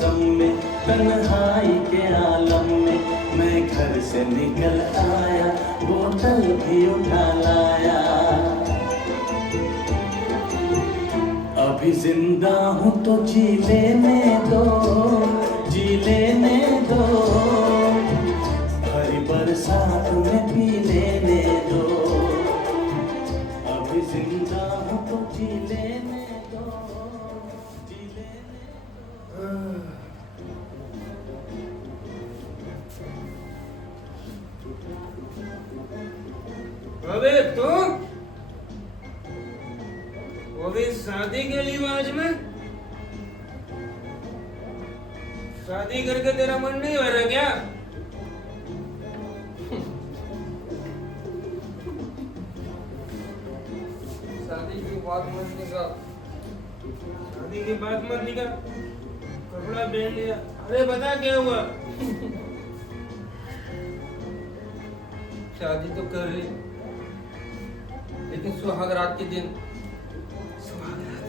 मौसम में, तन्हाई के आलम में मैं घर से निकल आया, बोतल भी उठा लाया। अभी जिंदा हूँ तो जी लेने दो, जी लेने दो, भरी बरसात में पी लेने दो। अभी जिंदा हूँ तो जी लेने दो, जी लेने दो। अबे तू वो भी शादी के लिबाज में? शादी करके तेरा मन नहीं हो रहा क्या? शादी की बात मत निकाल, शादी की बात मत निकाल, कपड़ा पहन लिया। अरे बता क्या हुआ? शादी तो कर ली, लेकिन सुहाग रात के दिन, सुहाग रात,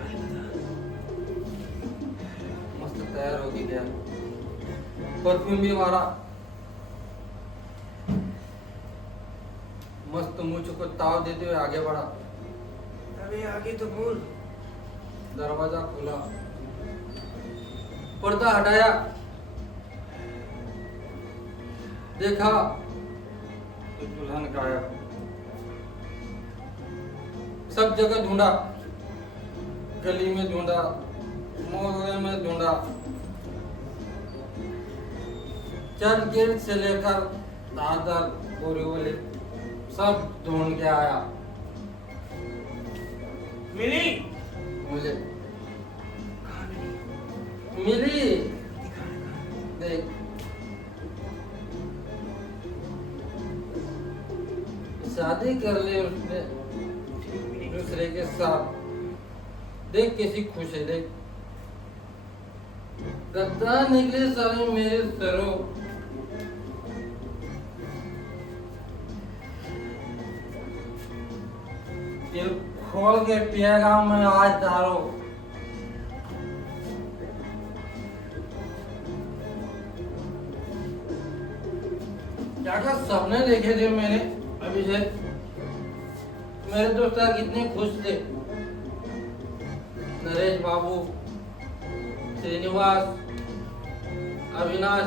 अरे बता, मस्त तैयार हो गई क्या? परफ्यूम भी मारा, मस्त मुझ को ताव देते हुए आगे बढ़ा। अबे आगे तो बोल। दरवाजा खोला, पर्दा हटाया, देखा तो दुल्हन गायब। सब जगह ढूंढा, गली में ढूंढा, मोहल्ले में ढूंढा, चर्च गेट से लेकर दादर बोरीवली सब ढूंढ के आया। मिली? मुझे मिली। देख, शादी कर ली उसने दूसरे के साथ। देख कैसी खुश है, देख गद्दा निकले सारे मेरे सरों। दिल खोल के पिएगा मैं आज दारू। क्या क्या सपने देखे थे मैंने अभी से। मेरे दोस्त कितने खुश थे, नरेश बाबू, श्रीनिवास, अविनाश।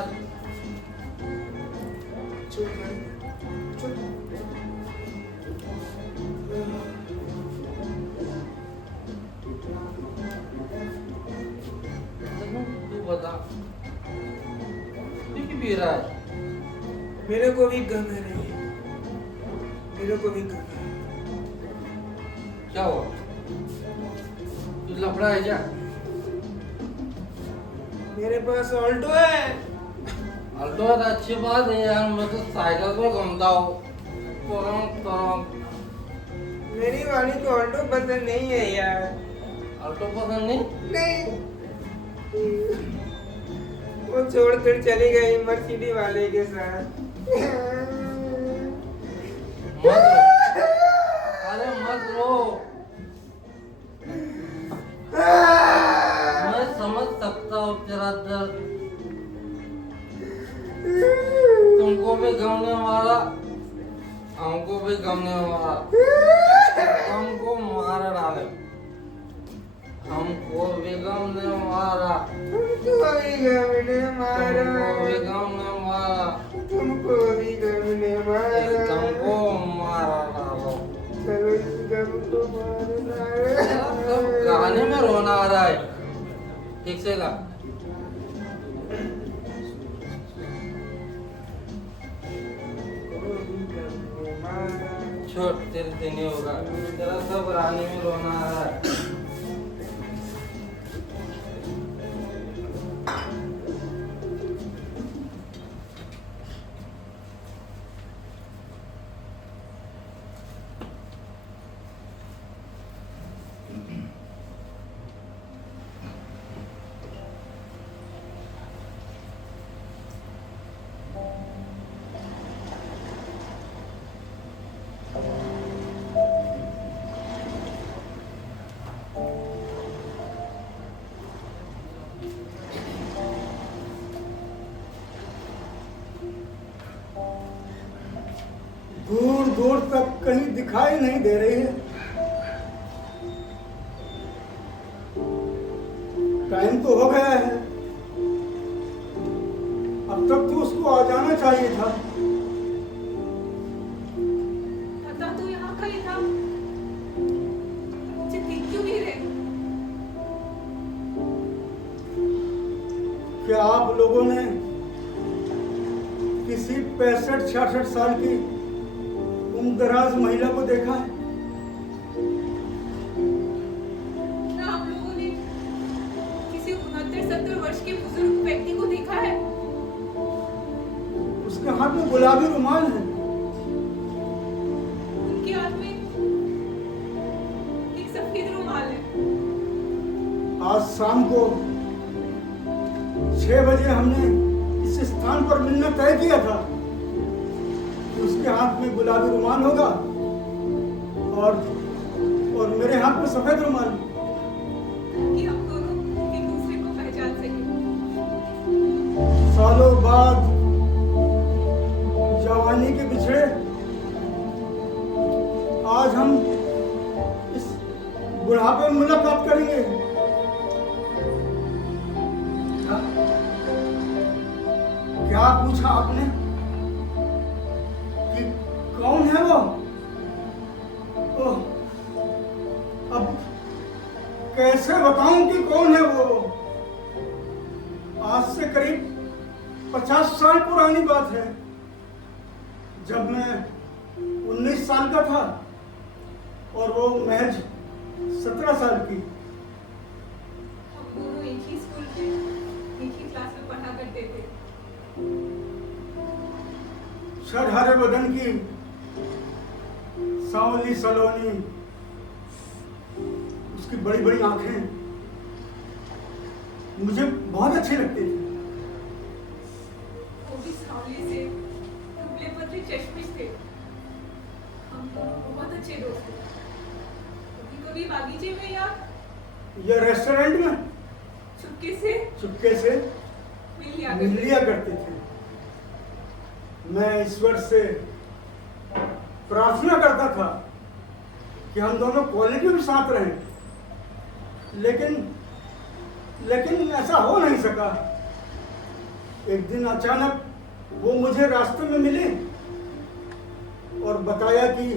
तू बता, तू क्यों पी रहा है? मेरे को भी गम है रे, मेरे को भी गम है। क्या हुआ? तू लफड़ा है क्या? मेरे पास ऑल्टो है। ऑल्टो है तो अच्छी बात है यार, मैं तो साइकिल पे घूमता हूँ। मेरी वाली को ऑल्टो पसंद नहीं है यार। ऑल्टो पसंद नहीं? नहीं, वो छोड़कर चली गई मर्सिडीज वाले के साथ। मत रो, अरे मत रो, मैं समझ सकता हूँ तेरा दर्द। तुमको भी गम ने मारा, हमको भी गम ने मारा, हमको मारा डाले, हमको भी गम ने मारा, तुमको भी गम ने मारा, तुमको भी गम ने मारा, तुमको भी गम ने मारा, तुमको मारा डालो। चलो इस गम को मारना है। सब गाने में रोना आ रहा है, ठीक से गा। छोड़, तेरे से नहीं होगा, तेरा सब गाने में रोना आ रहा है। दूर तक कहीं दिखाई नहीं दे रही है। टाइम तो हो गया है, अब तक तो उसको आ जाना चाहिए था। पता तो यहाँ का ही था, मुझे दिख क्यों नहीं रहे? क्या आप लोगों ने किसी 65-66 साल की उम्रदराज महिला को देखा है? क्या आप लोगों ने किसी 69-70 वर्ष के बुजुर्ग व्यक्ति को देखा है? उसके हाथ में गुलाबी रुमाल है। उनके हाथ में एक सफेद रुमाल है। आज शाम को 6 बजे हमने इस स्थान पर मिलना तय किया था कि उसके हाथ में गुलाबी रुमाल होगा और मेरे हाथ में सफेद रुमाल। कि हम दोनों एक दूसरे को पहचान सकें। सालों बाद जवानी के बिछड़े आज हम इस बुढ़ापे में मुलाकात करेंगे। क्या पूछा आपने कि कौन है वो? ओह, अब कैसे बताऊं कि कौन है वो? आज से करीब 50 साल पुरानी बात है, जब मैं 19 साल का था और वो महज 17 साल की। हम दोनों एक ही स्कूल में, एक ही क्लास में पढ़ा करते थे। हरे बदन की सांवली सलोनी, उसकी बड़ी बड़ी आंखें मुझे बहुत अच्छी लगती थी। वो भी सांवले से दुबले पतले चश्मिश थे। हम दोनों बहुत अच्छे दोस्त थे। कभी कभी बागीचे में या रेस्टोरेंट में चुपके से मिल लिया करते थे। मैं ईश्वर से प्रार्थना करता था कि हम दोनों कॉलेज में भी साथ रहें, लेकिन ऐसा हो नहीं सका। एक दिन अचानक वो मुझे रास्ते में मिली और बताया कि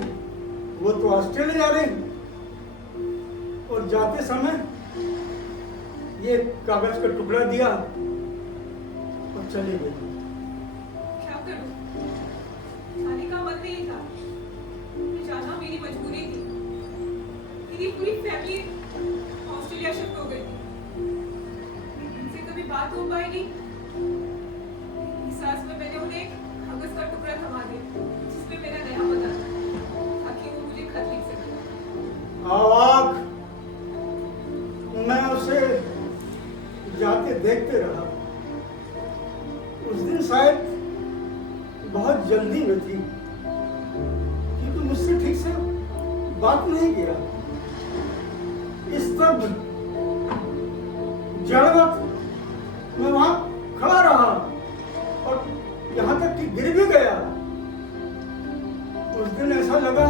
वो तो ऑस्ट्रेलिया जा रही और जाते समय ये कागज का टुकड़ा दिया और चली गई। क्या करूं? जाने का मन नहीं था। जाना मेरी मजबूरी थी। मेरी पूरी फैमिली ऑस्ट्रेलिया शिफ्ट हो गई थी। उनसे कभी बात हो पाएगी? इस सांस में मैंने उन्हें एक कागज का टुकड़ा थमा दिया जिसमें मेरा नया पता था, ताकि वो मुझे खत लिख सके। आवाक, मैं उसे जाते देखते रहा। उस दिन शायद बहुत जल्दी में थी, क्योंकि मुझसे ठीक से बात नहीं किया। इस तब जड़वत मैं वहां खड़ा रहा और यहां तक कि गिर भी गया। उस दिन ऐसा लगा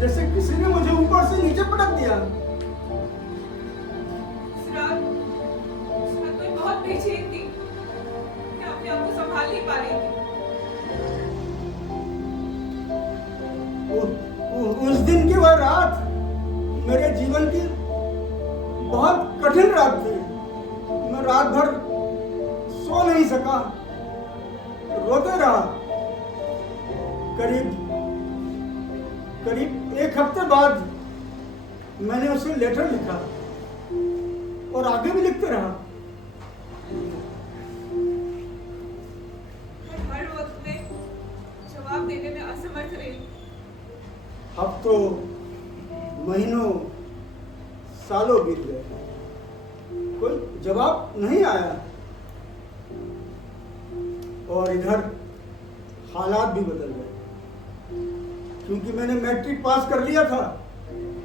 जैसे किसी ने मुझे ऊपर से नीचे पटक दिया। मैं बहुत बेचैन थी। मैं अपने आप को संभाल नहीं पा रही थी। उस दिन की वह रात मेरे जीवन की बहुत कठिन रात थी। मैं रात भर सो नहीं सका, रोते रहा। करीब 1 हफ्ते बाद मैंने उसे लेटर लिखा और आगे भी लिखते रहा। मैं हर वक्त में जवाब देने में असमर्थ रही। अब तो महीनों सालों बीत गए, कोई जवाब नहीं आया। और इधर हालात भी बदल गए, क्योंकि मैंने मैट्रिक पास कर लिया था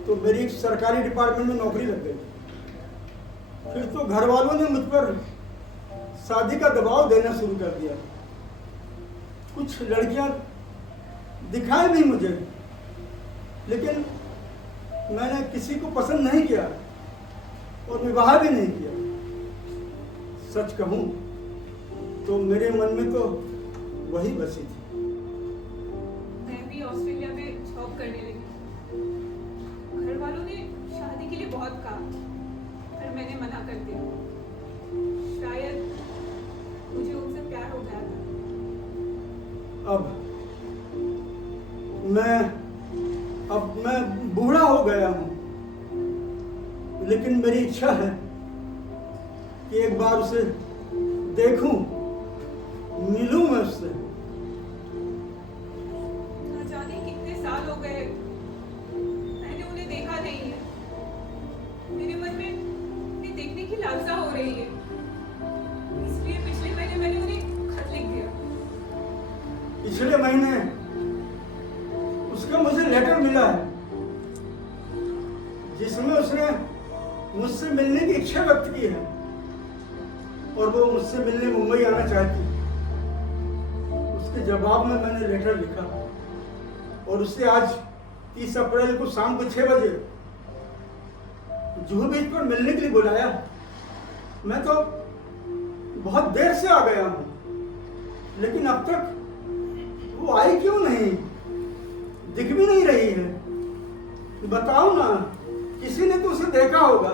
तो मेरी एक सरकारी डिपार्टमेंट में नौकरी लग गई। फिर तो घर वालों ने मुझ पर शादी का दबाव देना शुरू कर दिया। कुछ लड़कियां दिखाए भी मुझे, लेकिन मैंने किसी को पसंद नहीं किया और विवाह भी नहीं किया। सच कहूं तो मेरे मन में तो वही बसी थी। मैं भी ऑस्ट्रेलिया में जॉब करने लगी। घर वालों ने शादी के लिए बहुत कहा, पर मैंने मना कर दिया। शायद मुझे उनसे प्यार हो गया था। अब मैं बूढ़ा हो गया हूं, लेकिन मेरी इच्छा है कि एक बार उसे देखूं, मिलूं मैं उससे। न जाने कितने साल हो गए मैंने उन्हें देखा नहीं है। मेरे मन में उन्हें देखने की लालसा हो रही है, इसलिए पिछले महीने मैंने उन्हें खत लिख दिया। पिछले महीने उसका मुझे लेटर मिला है, जिसमें उसने मुझसे मिलने की इच्छा व्यक्त की है और वो मुझसे मिलने मुंबई आना चाहती है। उसके जवाब में मैंने लेटर लिखा और उससे आज 30 अप्रैल को शाम को 6 बजे जुहू बीच पर मिलने के लिए बुलाया। मैं तो बहुत देर से आ गया हूं, लेकिन अब तक वो आई क्यों नहीं, दिख भी नहीं रही है। बताओ ना, किसी ने तो उसे देखा होगा।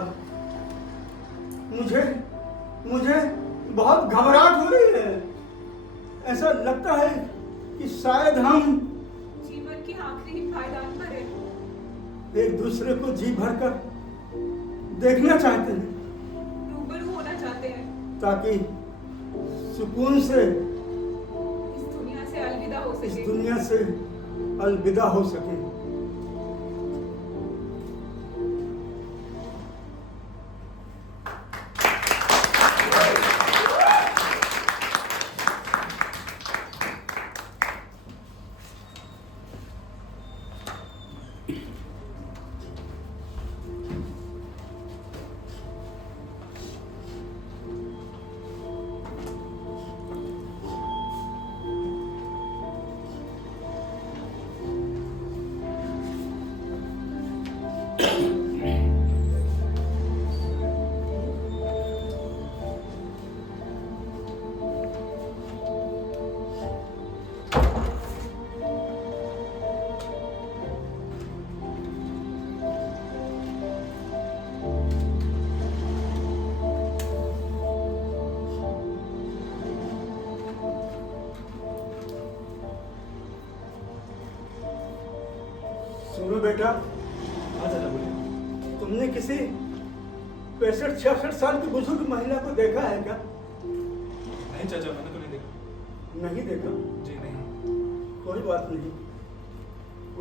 मुझे बहुत घबराहट हो रही है। ऐसा लगता है कि शायद हम जीवन के आखिरी पायदान पर है। एक दूसरे को जी भरकर देखना चाहते हैं, रूबरू होना चाहते हैं, ताकि सुकून से इस दुनिया से अलविदा हो इस सके। दुनिया से अलविदा हो सके। सुनो बेटा, हाँ चाचा बोलिए। तुमने किसी 65-66 साल की बुजुर्ग महिला को देखा है क्या? नहीं चाचा, मैंने तो नहीं देखा। नहीं देखा? जी नहीं। कोई बात नहीं,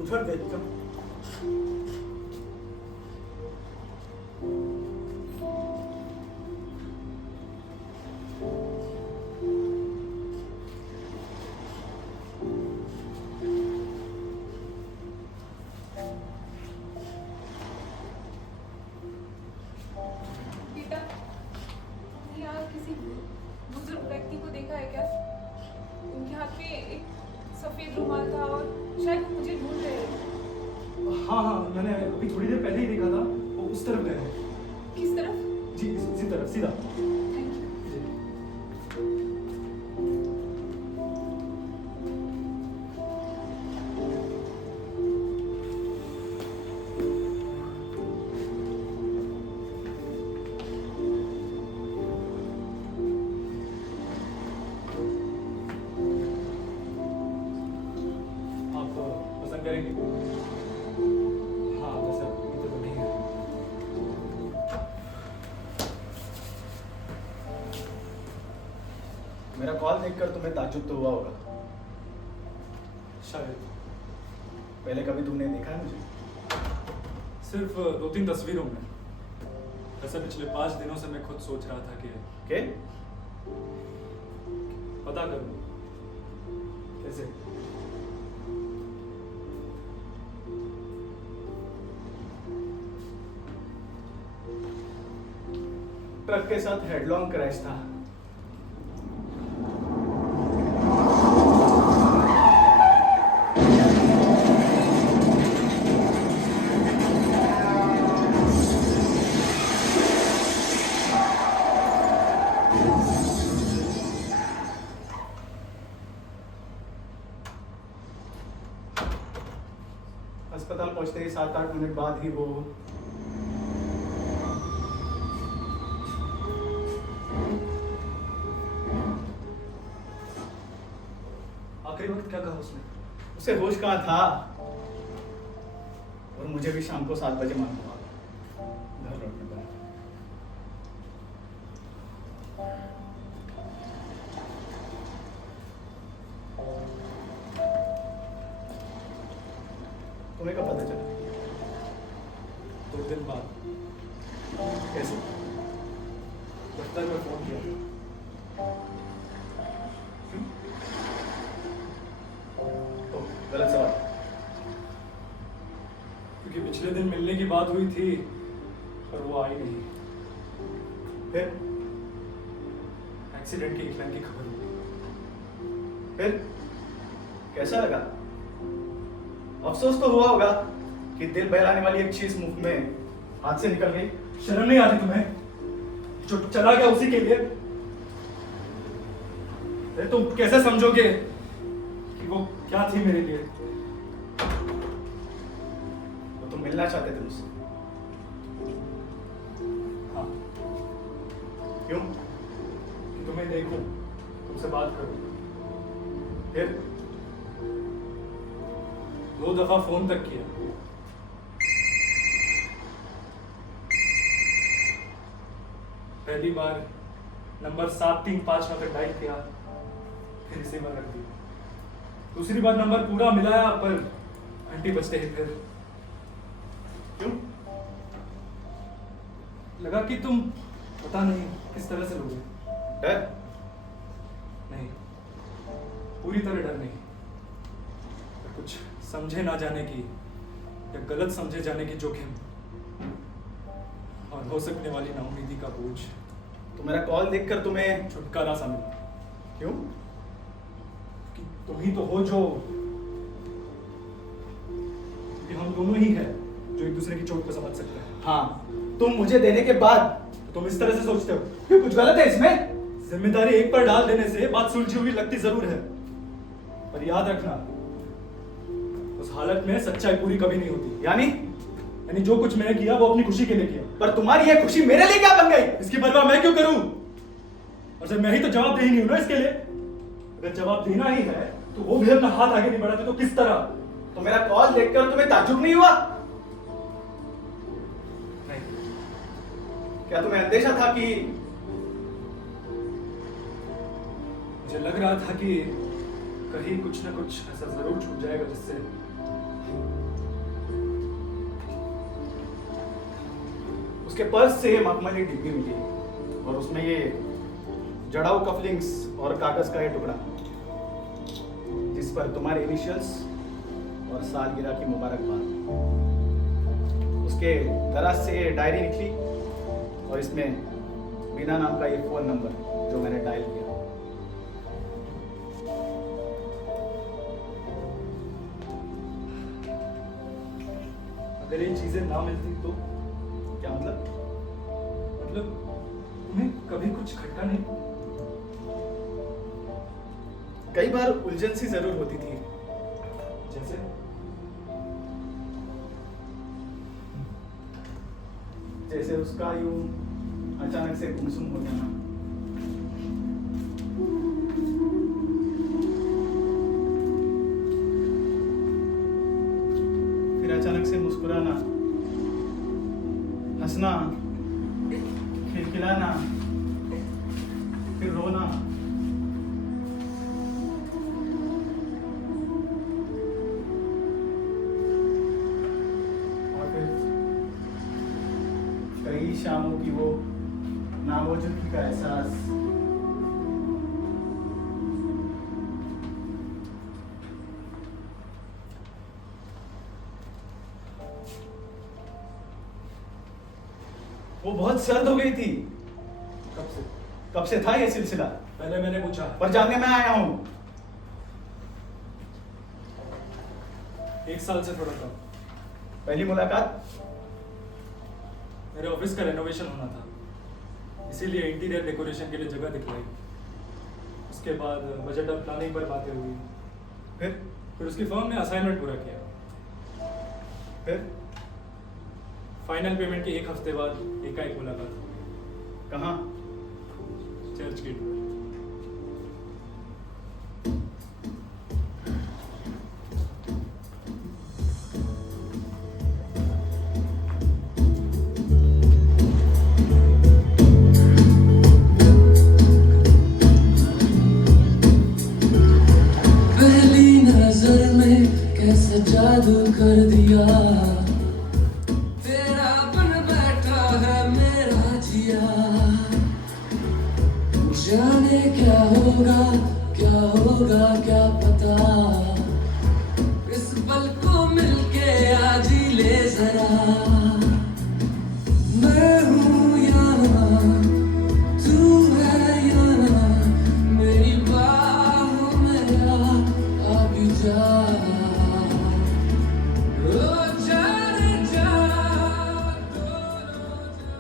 उधर देखता हूं। बेटा, तुमने यहाँ किसी बुजुर्ग व्यक्ति को देखा है क्या? उनके हाथ में एक सफेद रुमाल था और शायद वो मुझे ढूंढ रहे हैं। हाँ हाँ, मैंने अभी थोड़ी देर पहले ही देखा था। वो उस तरफ गए हैं। किस तरफ? जी इसी तरफ, सीधा। Thank you. जी। आप पसंद करेंगे? हाँ वैसे इधर तो नहीं है। मेरा कॉल देखकर तुम्हें ताज्जुब तो हुआ होगा। शायद पहले कभी तुमने देखा है मुझे? सिर्फ 2-3 तस्वीरों में। वैसे पिछले 5 दिनों से मैं खुद सोच रहा था कि के? पता करूं कैसे। ट्रक के साथ हेडलॉन्ग क्रैश था। अस्पताल पहुंचते ही 7-8 मिनट बाद ही वो आखिरी वक्त क्या कहा उसने? उसे होश कहाँ था। और मुझे भी शाम को 7 बजे मालूम हुआ घर लौटने पर। तुम्हें कब पता चला? 2 दिन बाद कैसे? दफ्तर में फोन किया। तो गलत सवाल। क्योंकि पिछले दिन मिलने की बात हुई थी पर वो आई नहीं। फिर एक्सीडेंट की इतलान की खबर हुई। फिर कैसा लगा? अफसोस तो हुआ होगा कि दिल बहलाने वाली एक चीज मुंह में हाथ से निकल गई। शर्म नहीं आती तुम्हें? जो चला गया उसी के लिए। अरे तुम कैसे समझोगे कि वो क्या थी मेरे लिए? वो तुम मिलना चाहते थे मुझसे। हाँ, क्यों? कि तुम्हें देखूं, तुमसे बात करूं। फिर 2 दफा फोन तक किया। पहली बार नंबर 735 पर डायल किया, फिर रिसीवर रख दिया। दूसरी बार नंबर पूरा मिलाया पर घंटी बजते ही फिर। क्यों? लगा कि तुम पता नहीं किस तरह से लोगे। डर? नहीं, पूरी तरह डर नहीं, पर कुछ समझे ना जाने की या गलत समझे जाने की जोखिम और हो सकने वाली नाउम्मीदी का बोझ। तो मेरा कॉल देखकर तुम्हें छुटकारा सा मिला। क्यों? कि तुम ही तो हो जो, कि हम दोनों ही हैं जो एक दूसरे की चोट को समझ सकते हैं। हाँ, तुम मुझे देने के बाद तो तुम इस तरह से सोचते हो। क्यों, कुछ गलत है इसमें? जिम्मेदारी एक पर डाल देने से बात सुलझी हुई लगती जरूर है, पर याद रखना उस हालत में सच्चाई पूरी कभी नहीं होती। यानी जो कुछ मैंने किया वो अपनी खुशी के लिए किया। पर तुम्हारी यह खुशी मेरे लिए क्या बन गई? इसकी परवाह मैं क्यों करूं? और जब मैं ही तो जवाब दे ही नहीं हूं ना इसके लिए। अगर जवाब देना ही है तो वो भी अपना हाथ आगे नहीं बढ़ाते तो किस तरह? तो मेरा कॉल देखकर तुम्हें ताज्जुब नहीं हुआ? नहीं, क्या तुम्हें अंदेशा था कि मुझे लग रहा था कि कहीं कुछ ना कुछ ऐसा जरूर छूट जाएगा जिससे उसके पर्स से मखमली डिब्बी मिली और उसमें ये जड़ाऊ कफलिंग्स और कागज का ये टुकड़ा जिस पर तुम्हारे इनिशियल्स और सालगिरह की मुबारकबाद। उसके दराज से ये डायरी निकली और इसमें बीना नाम का ये फोन नंबर जो मैंने डायल किया। अगर ये चीजें ना मिलती तो क्या मतलब? तुम्हें कभी कुछ खटका नहीं? कई बार उलझन सी जरूर होती थी। जैसे जैसे उसका यूं अचानक से गुमसुम हो जाना, फिर अचानक से मुस्कुराना, हंसना, खिलखिलाना, फिर रोना। और फिर कई शामों की वो नामौजूदगी का एहसास। वो बहुत सर्द हो गई थी। कब से? कब से था ये सिलसिला? पहले मैंने पूछा पर जानने में आया हूं। 1 साल से थोड़ा कम। पहली मुलाकात मेरे ऑफिस का रेनोवेशन होना था। इसीलिए इंटीरियर डेकोरेशन के लिए जगह दिखलाई। उसके बाद बजट और प्लानिंग पर बातें हुई। फिर उसकी फर्म ने असाइनमेंट पूरा किया। फिर फाइनल पेमेंट के 1 हफ्ते बाद एकाएक मुलाकात हो गई। कहाँ? चर्च गेट पर। पहली नजर में कैसे जादू कर दिया, तेरा बन बैठा है मेरा जिया। जाने क्या होगा क्या पता, इस पल को मिलके आज ही ले जरा। मैं हूँ यहाँ, तू है यहाँ, मेरी बाहों में आ भी जा। ओ जा रे जा, दोनों जा,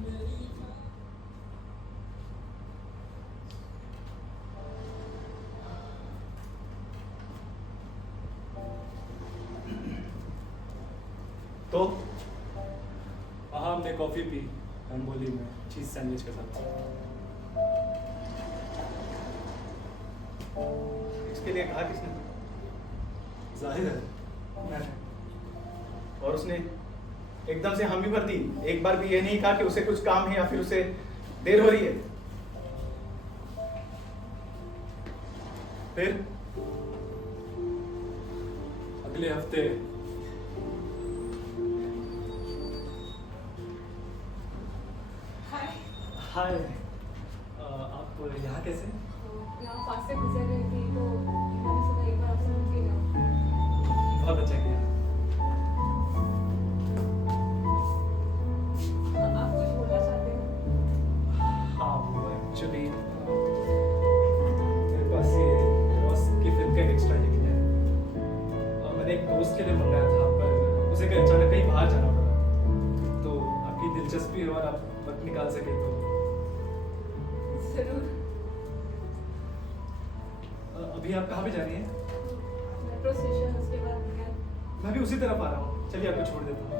मेरी तो वहाँ हमने कॉफ़ी पी रंगोली में चीज़ सैंडविच के साथ। इसके लिए कहा किसने? जाहिर है मैंने। और उसने एकदम से हामी भर दी? एक बार भी ये नहीं कहा कि उसे कुछ काम है या फिर उसे देर हो रही है? फिर अगले हफ्ते हाय। हाय, आप यहाँ कैसे? यहाँ पास से गुजर रही थी तो मैंने सोचा एक बार आपसे मिल के जाऊँ। बहुत अच्छा किया। आप कुछ बोलना चाहते हो? हाँ, वो एक्चुअली मेरे पास ये रॉस की फिल्म का एक एक्स्ट्रा टिकट है और मैंने एक दोस्त के लिए मंगाया था, पर उसे अचानक कहीं बाहर जाना पड़ा। तो आपकी दिलचस्पी है और आप वक्त निकाल सके तो जरूर। अभी आप कहाँ पे जा रही हैं? मेट्रो स्टेशन, उसके बाद घर। मैं भी उसी तरफ आ रहा हूँ, चलिए आपको छोड़ देता हूँ।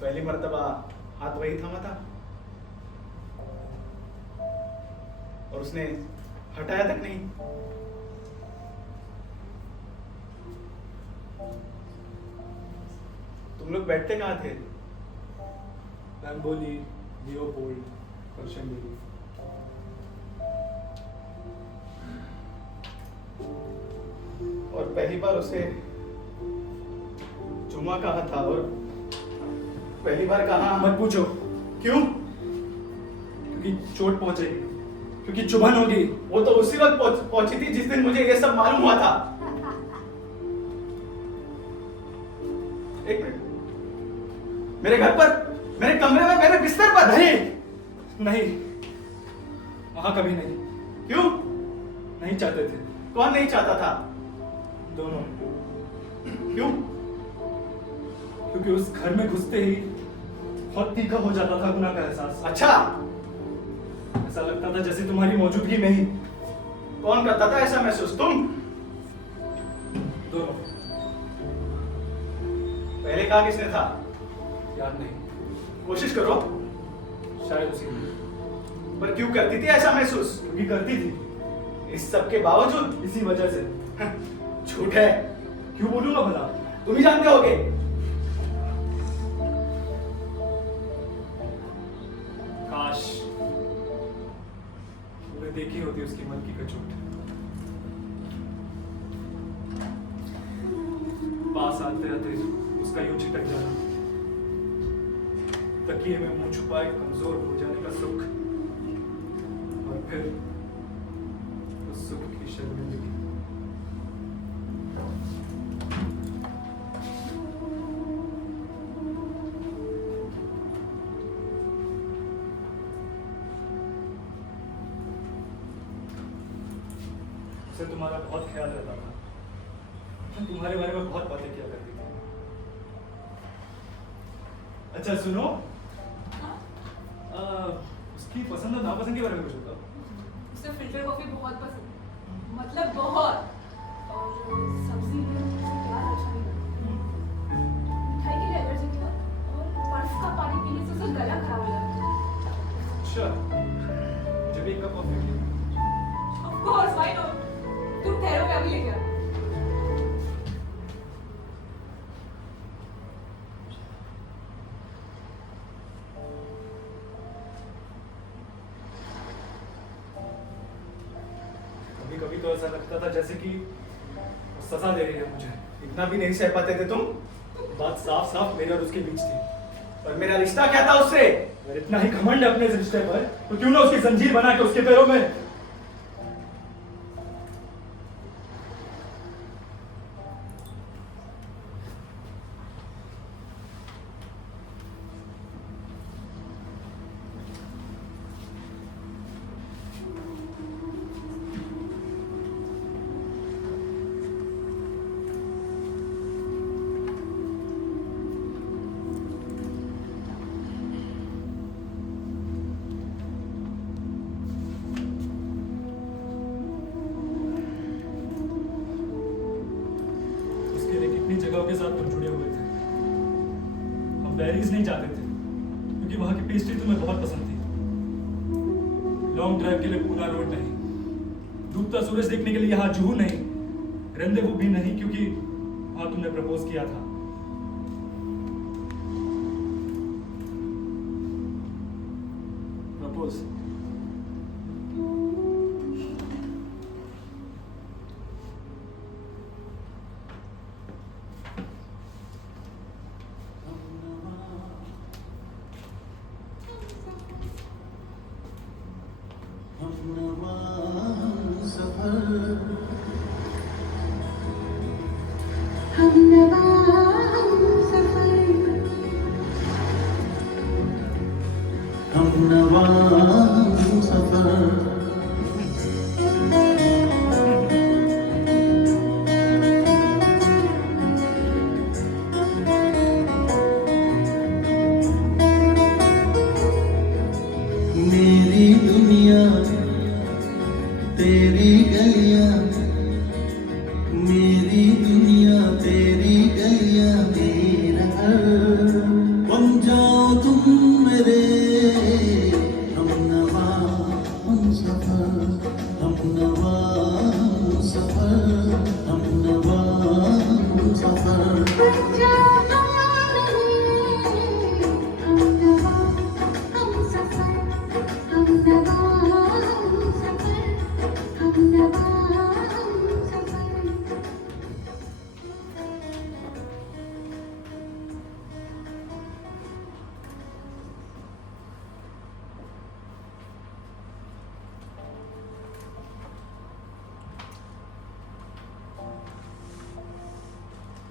पहली मर्तबा हाथ वही थामा था और उसने हटाया तक नहीं। तुम लोग बैठते कहाँ थे? रंगोली, लियोपोल्ड, करशनबेरी। और पहली बार उसे चुमा कहा था और पहली बार कहा? मत पूछो। क्यों? क्योंकि चोट पहुंचेगी, क्योंकि चुभन होगी। वो तो उसी वक्त पहुंची थी जिस दिन मुझे ये सब मालूम हुआ था। एक मिनट, मेरे घर पर, मेरे कमरे में, मेरे बिस्तर पर? नहीं, वहां कभी नहीं। क्यों? नहीं चाहते थे। कौन नहीं चाहता था? दोनों। क्यों? क्योंकि उस घर में घुसते ही बहुत तीखा हो जाता था गुनाह का एहसास। अच्छा, ऐसा लगता था जैसे तुम्हारी मौजूदगी में ही। कौन करता था ऐसा महसूस? तुम? दोनों। पहले कहा किसने था? याद नहीं, कोशिश करो। शायद उसी ने। पर क्यों करती थी ऐसा महसूस? क्योंकि करती थी। इस सब के बावजूद? इसी वजह से। झूठ है। क्यों बोलूंगा भला? तुम ही जानते होगे। काश तुमने देखी होती उसकी मन की कचोट। पास आते आते उसका यूं छिटक जाना, तकिए में मुंह छुपाए कमजोर हो जाने का सुख, और फिर उस सुख की शर्मिंदगी। उससे तुम्हारा बहुत ख्याल रहता था। मैं तुम्हारे बारे में बहुत बातें किया करती थी। अच्छा सुनो, उसकी पसंद और नापसंद के बारे में कुछ बताओ। उसे फिल्टर कॉफी बहुत पसंद है, मतलब बहुत। और सब्जी में उसे प्याज अच्छा नहीं लगता। मिठाई के लिए एलर्जी है और बर्फ का पानी पीने से उसका गला खराब हो जाता है। अच्छा, मुझे भी एक कप कॉफी चाहिए। Of course, why not? तुम ठहरो, मैं अभी लेके आती हूँ। कभी कभी तो ऐसा लगता था जैसे कि वो सजा दे रही है मुझे। इतना भी नहीं सह पाते थे तुम? बात साफ साफ मेरे और उसके बीच थी। और मेरा रिश्ता क्या था उससे? अगर इतना ही घमंड है अपने इस रिश्ते पर, तो क्यों ना उसकी जंजीर बना के उसके पैरों में। उसके लिए कितनी जगहों के साथ तुम जुड़े हुए थे। हम पेरिस नहीं जाते थे क्योंकि वहां की पेस्ट्री तुम्हें बहुत पसंद थी। लॉन्ग ड्राइव के लिए पूना रोड नहीं, डूबता सूरज देखने के लिए यहाँ जुहू नहीं, रेंडेवू भी नहीं क्योंकि वहां तुमने प्रपोज किया था। प्रपोज? मेरी दुनिया तेरी गलियां, मेरी दुनिया तेरी गलियां, तेरा घर बन जाओ तुम मेरे हमनवा हमसफर, हमनवा हमसफर, हमनवा हमसफर।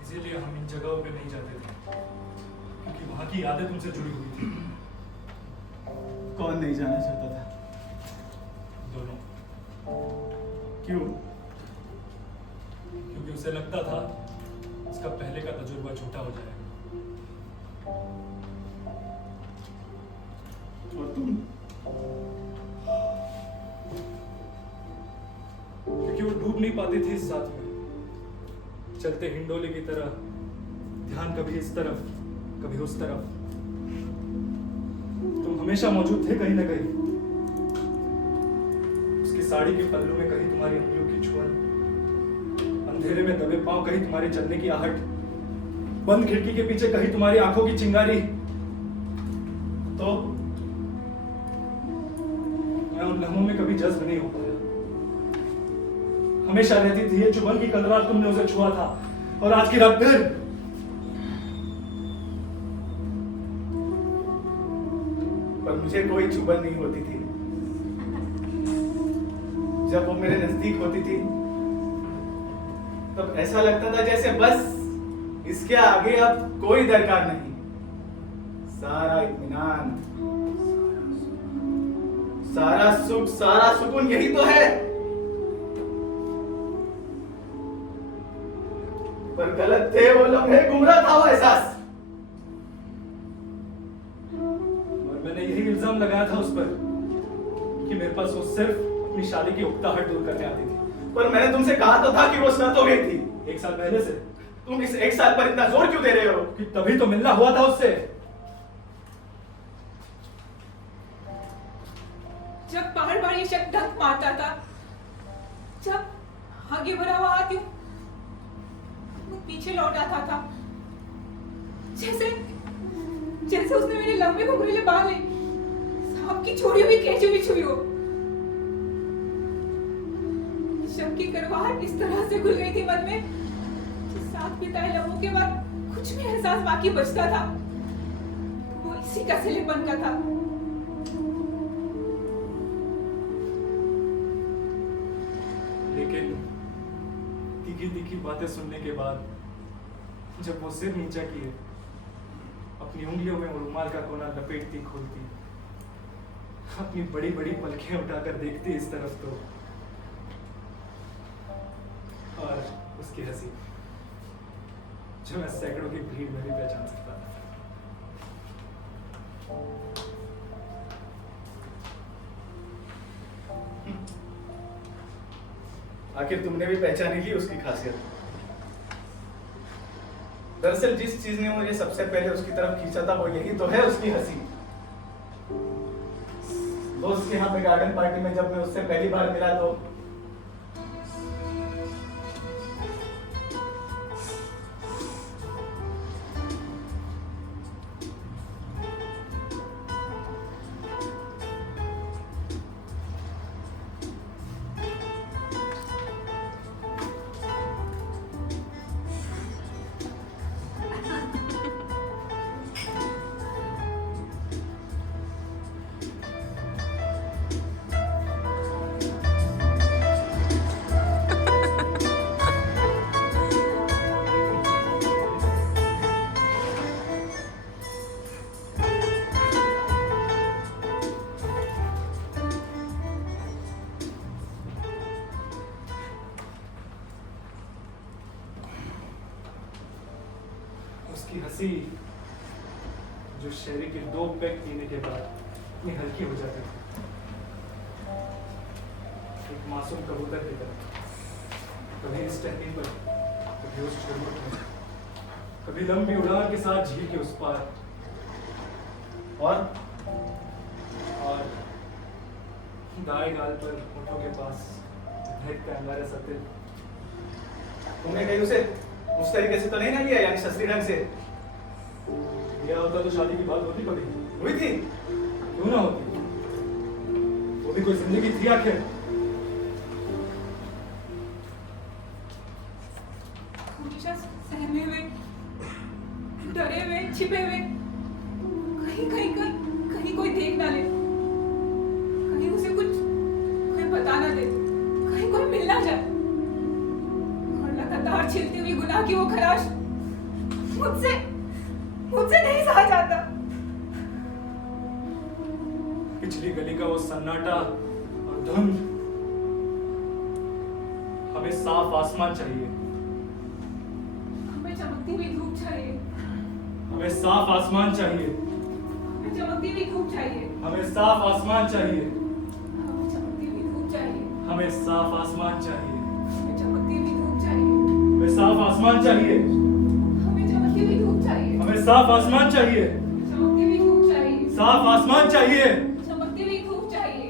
इसीलिए हम इन जगहों पे नहीं जाते थे क्योंकि वहां की यादें तुमसे जुड़ी हुई थी। कौन नहीं जाना चाहता था? दोनों। क्यों? क्योंकि उसे लगता था उसका पहले का तजुर्बा झूठा हो जाएगा। और तुम? क्योंकि वो डूब नहीं पाती थी इस साथ में। चलते हिंडोले की तरह ध्यान कभी इस तरफ कभी उस तरफ। तुम हमेशा मौजूद थे कहीं ना कहीं। उसकी साड़ी के पल्लू में कहीं तुम्हारी उंगलियों की छुअन, अंधेरे में दबे पांव कहीं तुम्हारे चलने की आहट, बंद खिड़की के पीछे कहीं तुम्हारी आंखों की चिंगारी। तो मैं उन लम्हों में कभी जज्ब नहीं हो पाया। हमेशा रहती थी ये चुभन की कल रात तुमने उसे छुआ था, और आज की रात फिर। पर मुझे कोई चुभन नहीं होती थी। जब वो मेरे नजदीक होती थी तब ऐसा लगता था जैसे बस इसके आगे अब कोई दरकार नहीं। सारा इत्मीनान, सारा सुख, सारा सुकून यही तो है। पर गलत थे वो लम्हे, गुमराह था वो एहसास। और मैंने यही इल्जाम लगाया था उस पर कि मेरे पास वो सिर्फ अपनी शादी की उकताहट दूर करने आती थी। पर मैंने तुमसे कहा तो था कि वो स्नत हो गई थी। 1 साल पहले से। तुम इस 1 साल पर इतना जोर क्यों दे रहे हो? कि तभी तो मिलना हुआ था उससे। जब बार बार ये शब्द धक मारता था, जब आगे बढ़ा हुआ आती वो पीछे लौट आता था, जैसे जैसे उसने मेरे लंबे घुंघरीले बाल सांप की छोड़ी हुई कैंची भी छुई हो। शब की करवाहट इस तरह से घुल गई थी मन में कि साथ बिताए लम्हों के बाद कुछ भी एहसास बाकी बचता था वो इसी का सिलेपन का था। लेकिन तीखी तीखी बातें सुनने के बाद जब वो सिर नीचा किए, अपनी उंगलियों में वो रुमाल का कोना लपेटती खोलती, अपनी बड़ी बड़ी पलकें उठाकर देखती इस तरफ तो, और उसकी हंसी जो मैं सैकड़ों की भीड़ में भी पहचान सकता था। आखिर तुमने भी पहचान ही ली उसकी खासियत। दरअसल जिस चीज ने मुझे सबसे पहले उसकी तरफ खींचा था वो यही तो है, उसकी हंसी। दोस्त के यहाँ पे गार्डन पार्टी में जब मैं उससे पहली बार मिला तो उसकी हंसी जो शहरी के 2 पैक पीने के बाद इतनी हल्की हो जाती थी, एक मासूम कबूतर की तरह, कभी इस टहनी पर, कभी उस चुरमुट में, कभी लंबी उड़ान के साथ झील के उस पार, और दाएं गाल पर होठों के पास महकता अंगारा सा तिल। तुमने कहीं उसे उस तरीके से तो नहीं ना लिया, यानी सस्ती ढंग से? यह होता तो शादी की बात होती कभी? हुई थी? क्यों ना होती? वो भी कोई जिंदगी थी आखिर। हमेशा सहमे हुए, डरे हुए, छिपे हुए, कहीं कहीं कहीं कहीं कोई देख ना ले, कहीं उसे कुछ कोई बता ना दे, कहीं कोई मिल ना जाए, और लगातार छिलती हुई गुनाह की वो खराश मुझसे मुझसे नहीं सहा जाता। पिछली गली का वो सन्नाटा और धुंध, हमें साफ आसमान चाहिए। हमें चमकती हुई धूप चाहिए। हमें साफ आसमान चाहिए। हमें चमकती हुई धूप चाहिए। हमें साफ आसमान चाहिए। हमें चमकती हुई धूप चाहिए। हमें साफ आसमान चाहिए। हमें चमकती हुई धूप चाहिए। हमें साफ आसमान चाहिए। हमें चमकती हुई धूप चाहिए। हमें साफ आसमान चाहिए। चमकती हुई धूप चाहिए। साफ आसमान चाहिए। चमकती हुई धूप चाहिए।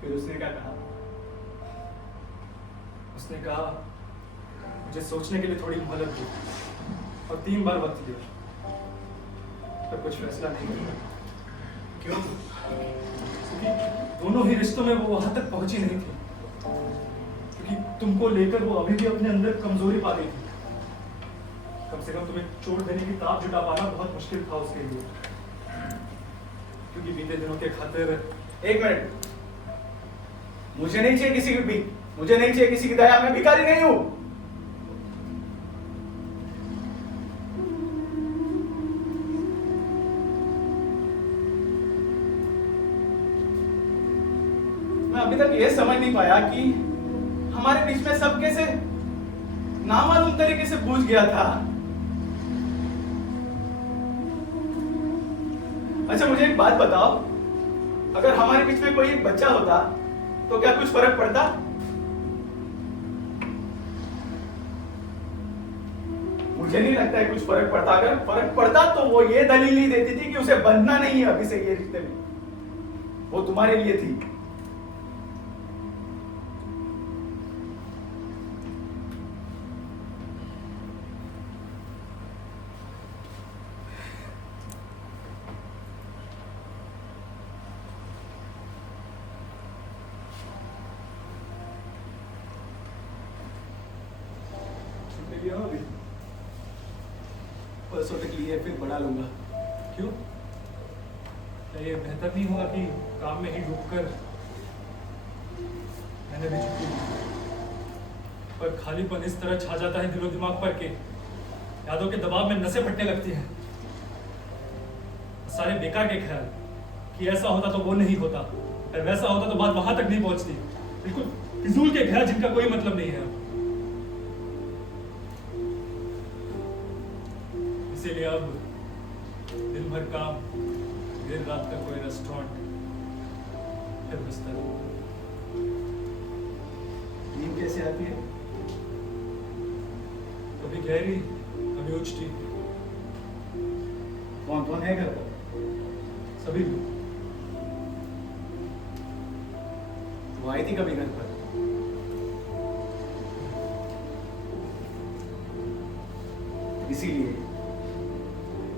फिर उसने क्या कहा? उसने कहा मुझे सोचने के लिए थोड़ी मोहलत दी और 3 बार वक्त दिया, पर कुछ फैसला नहीं किया। क्यों? क्योंकि दोनों ही रिश्तों में वो वहां तक पहुंची नहीं थी, क्योंकि तुमको लेकर वो अभी भी अपने अंदर कमजोरी पा गई थी। कम से कम तुम्हें चोट देने की ताप जुटा पाना बहुत मुश्किल था उसके लिए, क्योंकि बीते दिनों के खातिर। 1 मिनट, मुझे नहीं चाहिए किसी की भी, मुझे नहीं चाहिए किसी की दया, मैं भिखारी नहीं हूं। मैं अभी तक ये समझ नहीं पाया कि हमारे बीच में सब कैसे नामालूम तरीके से बूझ गया था। अच्छा मुझे एक बात बताओ, अगर हमारे बीच में कोई एक बच्चा होता तो क्या कुछ फर्क पड़ता? मुझे नहीं लगता है कुछ फर्क पड़ता। अगर फर्क पड़ता तो वो ये दलील नहीं देती थी कि उसे बंधना नहीं है अभी से ये रिश्ते में, वो तुम्हारे लिए थी। परसों तक लिए फिर बढ़ा लूंगा। क्यों? क्या ये बेहतर नहीं होगा कि काम में ही डूबकर मैंने भी छुट्टी ली, पर खालीपन इस तरह छा जाता है दिलो दिमाग पर के यादों के दबाव में नसें फटने लगती हैं। सारे बेकार के ख्याल कि ऐसा होता तो वो नहीं होता, और वैसा होता तो बात वहां तक नहीं पहुंचती। बिल्कुल फिजूल के ख्याल जिनका कोई मतलब नहीं है। इसीलिए अब दिन भर काम, देर रात तक कोई रेस्टोरेंट, फिर बिस्तर। नींद कैसे आती है? कभी गहरी, कभी उचटी। कौन कौन है घर पर? सभी लोग। वो आई थी कभी घर पर?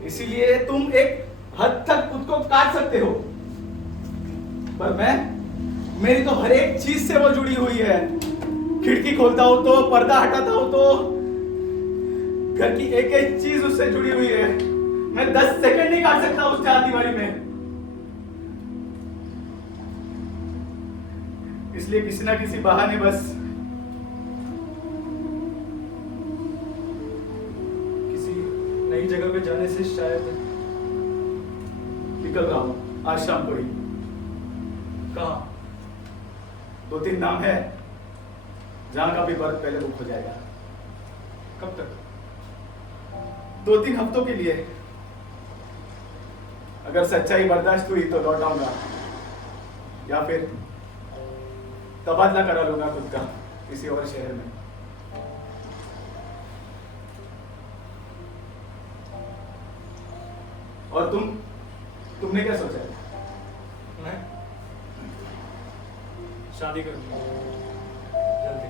इसीलिए तुम एक हद तक खुद को काट सकते हो, पर मेरी तो हर एक चीज से वो जुड़ी हुई है। खिड़की खोलता हूं तो, पर्दा हटाता हूं तो, घर की एक एक चीज उससे जुड़ी हुई है। मैं 10 सेकंड नहीं काट सकता उस चार दीवारी में। इसलिए किसी ना किसी बहाने बस किसी नई जगह पे जाने से शायद निकल रहा हूं आज शाम को ही। कहाँ? 2-3 नाम है जहां का भी बर्थ पहले बुक हो जाएगा। कब तक? 2-3 हफ्तों के लिए। अगर सच्चाई बर्दाश्त हुई तो लौट आऊंगा, या फिर तबादला करा लूंगा खुद का किसी और शहर में। और तुमने क्या सोचा है? मैं शादी करूंगा जल्दी।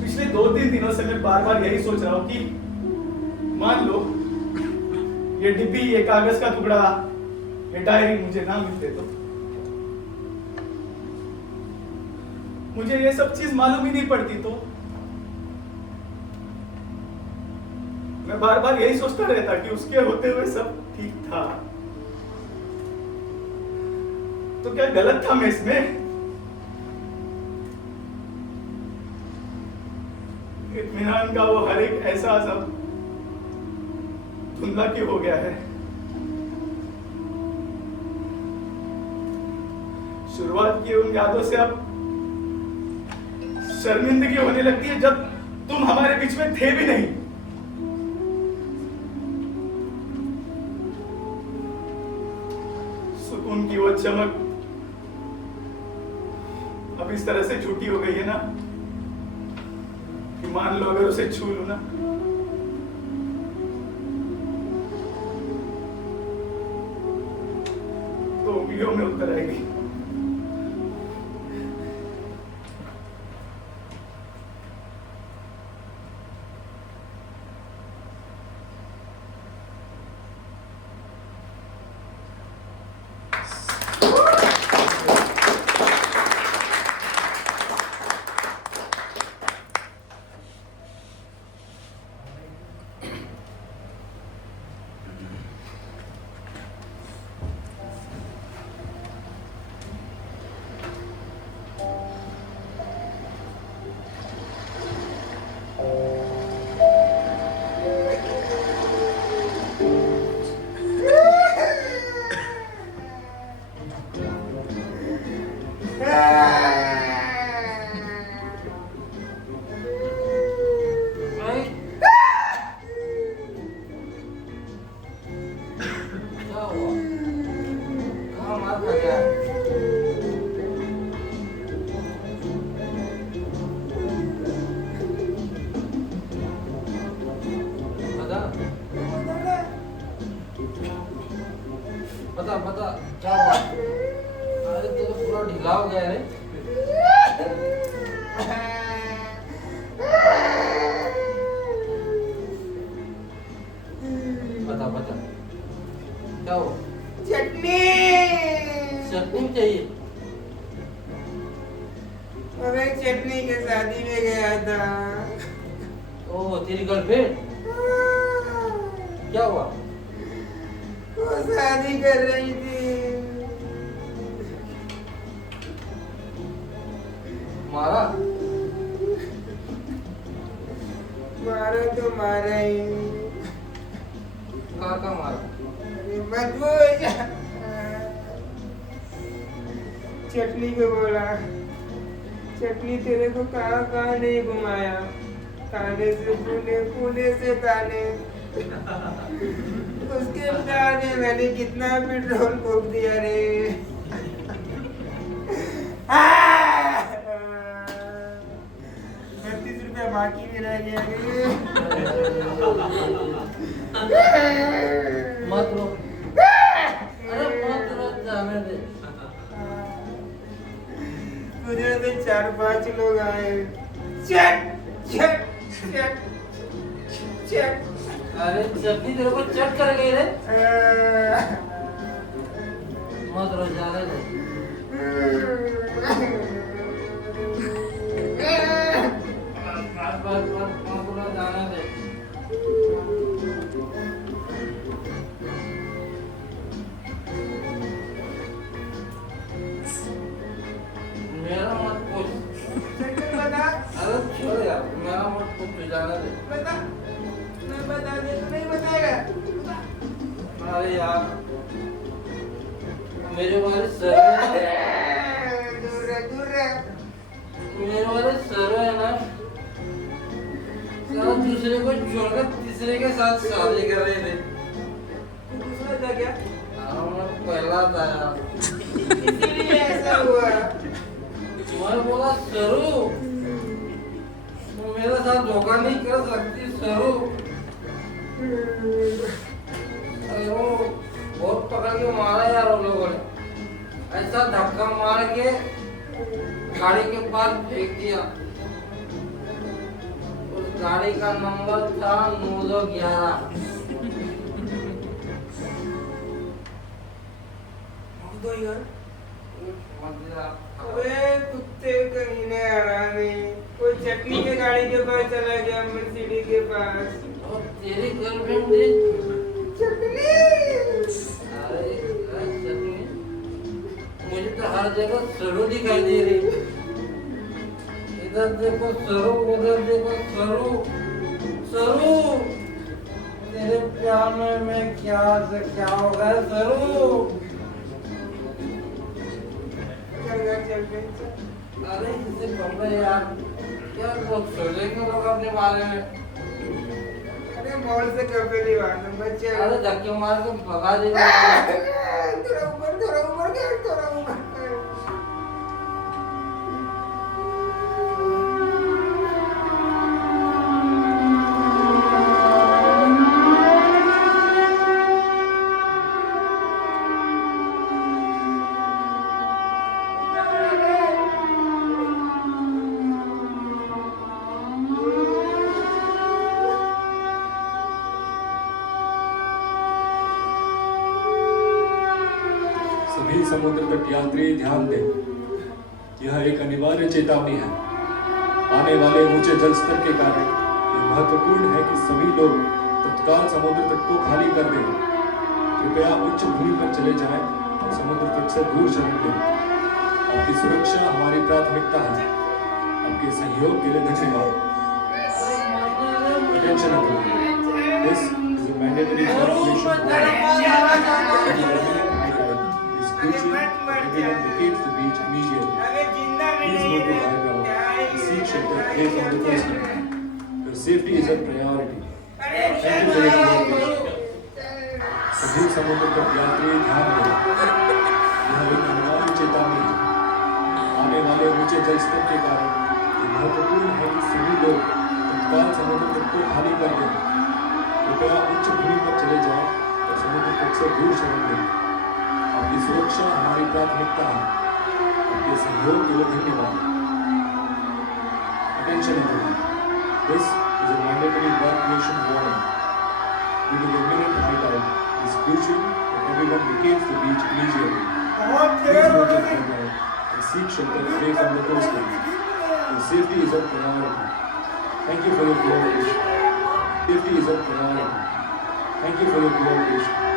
पिछले 2-3 दिनों से मैं बार बार यही सोच रहा हूं कि मान लो ये डिब्बी, ये कागज का टुकड़ा, ये डायरी मुझे ना मिलते तो। मुझे ये सब चीज मालूम ही नहीं पड़ती तो। मैं बार बार यही सोचता रहता कि उसके होते हुए सब ठीक था। तो क्या गलत था मैं इसमें? इत्मीनान का वो हर एक एहसास अब धुंधला क्यों हो गया है? शुरुआत की उन यादों से अब शर्मिंदगी होने लगती है जब तुम हमारे बीच में थे भी नहीं। सुकून की वो चमक अब इस तरह से झूठी हो गई है ना कि मान लो अगर उसे छू लूं ना तो उंगलियों में उतर आएगी। बता बता क्या हुआ? अरे तेरा पूरा ढीला हो गया रे। बता बता क्या हुआ? चटनी। चटनी चाहिए? अबे चटनी के शादी में गया था। ओ तेरी गर्लफ्रेंड क्या हुआ? वो शादी कर रही थी। मारा? मारा तो मारा ही। कहाँ मारा? अरे मत बोल। चटनी को बोला, चटनी तेरे को कहाँ कहाँ नहीं घुमाया, थाने से पुणे, पुणे से थाने। उसके बाद में मैंने कितना पेट्रोल फूक दिया रे। 32 रुपया बाकी भी रह गया रे। मत रो। अरे मत रो, जाने दे। उधर से 4-5 लोग आए। चट चट चट चट। अरे चटनी तेरे को चट कर गई रे। मत रो, जाने दे। बस मत रो, जाने दे। मेरा मत पूछ। बता अरे छोड़ यार, मेरा मत पूछ, जाने दे। बता, मैं बता दे तो नहीं बताएगा। अरे यार मेरे वाले सर है दूर रह, दूर रह। मेरे वाले सर है ना, साला दूसरे को छोड़कर तीसरे के साथ शादी कर रहे थे। तू दूसरा था क्या? मैं पहला था यार। इसीलिए ऐसा हुआ। मैं बोला सरू तुम मेरे साथ धोखा नहीं कर सकती सरू। अरे वो बहुत पकड़ के मारा यार उन लोगों ने, ऐसा धक्का मार के गाड़ी के पास फेंक दिया। उस गाड़ी का नंबर था 911। अबे कुत्ते कमीने हरामी, वो चटनी के गाड़ी के पास चला गया, मर्सिडीज के पास। और तेरी गर्लफ्रेंड थी चटनी। अरे चटनी, मुझे तो हर जगह सरू दिखाई दे रही। इधर देखो सरू, उधर देखो सरू। सरू तेरे प्यार में मैं क्या से क्या हो गया सरू। अरे इसे पकड़ो यार, क्या लोग सोचेंगे लोग अपने बारे में। अरे मॉल से कपड़े लिवा दो बच्चे। अरे धक्के मार के भगा देगा। थोड़ा ऊपर गया, थोड़ा ऊपर। सभी समुद्र तट यात्री ध्यान दें, यह एक अनिवार्य चेतावनी है। आने वाले ऊंचे जल स्तर के कारण यह महत्वपूर्ण है कि सभी लोग तत्काल समुद्र तट को खाली कर दें। कृपया उच्च भूमि पर चले जाएं और समुद्र तट से दूर शरण लें। आपकी सुरक्षा हमारी प्राथमिकता है। आपके सहयोग के लिए धन्यवाद। Attention everyone. This is a mandatory evacuation order. Crucial that everyone vacates the beach immediately. अबे जिंदा भी Please नहीं go to है। high ground क्या है and ये? seek shelter away from the coastline. Your safety is a priority. अरे Thank you for your cooperation. सभी समुद्र तट यात्री ध्यान दें, यह एक अनिवार्य चेतावनी है। आने वाले ऊंचे जल स्तर के कारण यह महत्वपूर्ण है कि सभी लोग तत्काल समुद्र तट को खाली कर दें। कृपया उच्च भूमि पर चले जाएं और समुद्र तट से दूर शरण लें। आपकी सुरक्षा हमारी प्राथमिकता है। आपके सहयोग के लिए धन्यवाद। Attention everyone. This is a mandatory evacuation warning. Due to the imminent high tide, it is crucial that everyone vacates the beach immediately. बहुत Please देर हो move to गई। the coastline and seek shelter away from the coastline. Your safety is our priority. Thank you for your cooperation. Safety is our priority. Thank you for your cooperation.